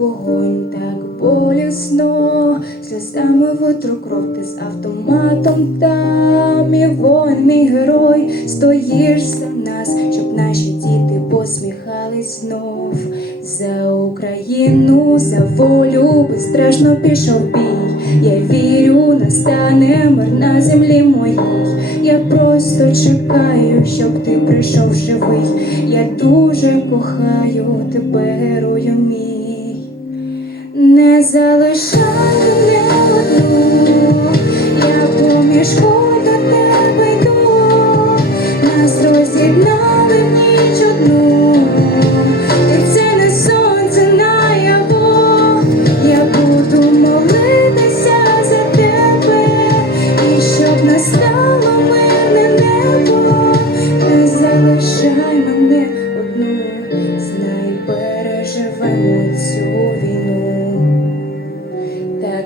вогонь так болісно, сльозами витру кров ти з автоматом там і вон, мій герой, стоїш за нас, щоб наші діти посміхались знов. За Україну, за волю безстрашно пішов бій. Я вірю, настане мир на землі моїй. Я просто чекаю, щоб ти прийшов живий. Я дуже кохаю тебе, герою мій. Не залишай мене одну, я поміж до тебе йду, нас роз'єднали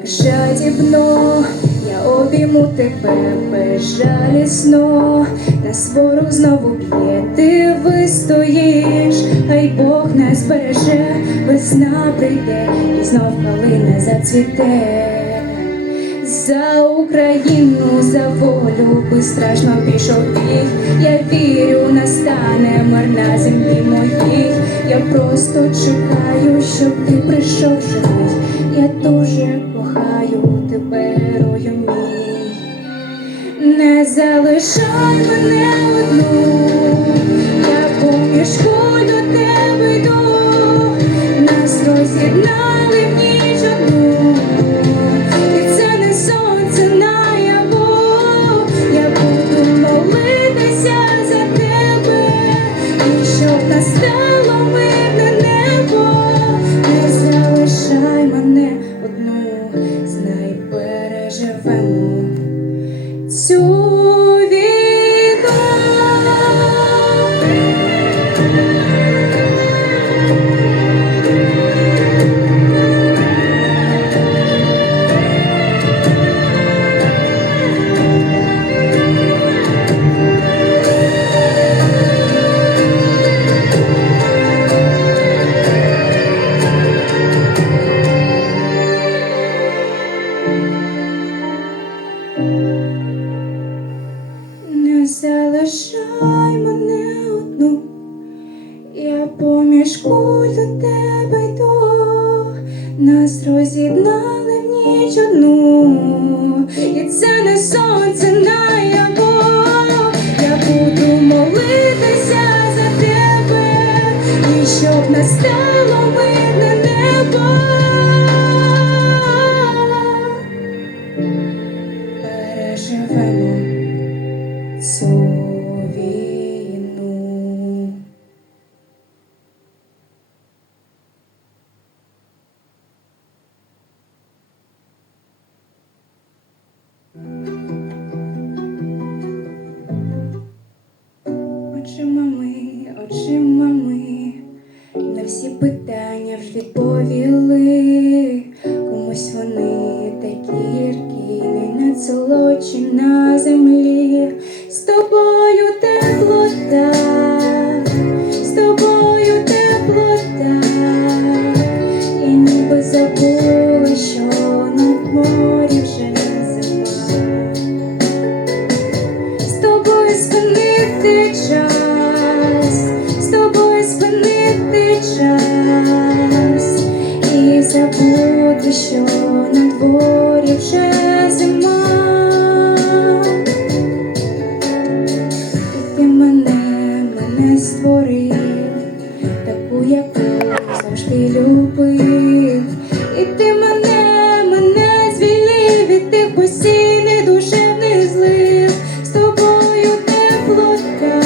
Жадібно я обійму тебе безжалісно, нас ворог знову б'є, ти вистоїш, хай Бог нас береже, весна прийде і знов калина зацвіте. За Україну, за волю безстрашно пішов бій. Я вірю, настане мир на землі моїй. Я просто чекаю, щоб ти прийшов живий. Я дуже Не залишай мене одну, я поміж до тебе нас роз'єднали в ніч одну, і це не сонце наяву, я буду молитися за тебе, і щоб настало мирне небо. Переживемо цю на всі питання вже відповіли. Комусь вони такі гіркі, не надсолодші на землі. З тобою теплота, що на дворі вже зима. І ти мене, мене створив, таку, яку завжди любив. І ти мене, мене звільнив від тих постійних душевних злив. З тобою теплота,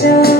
спинити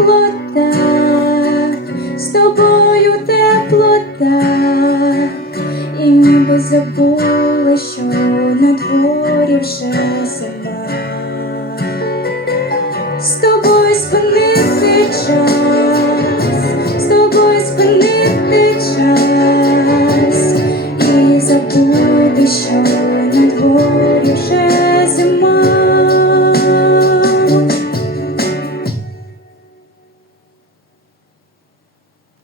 теплота, з тобою теплота, і ніби забули, що на дворі вже зима. З тобою спинити час, з тобою спинити час, і забути, що.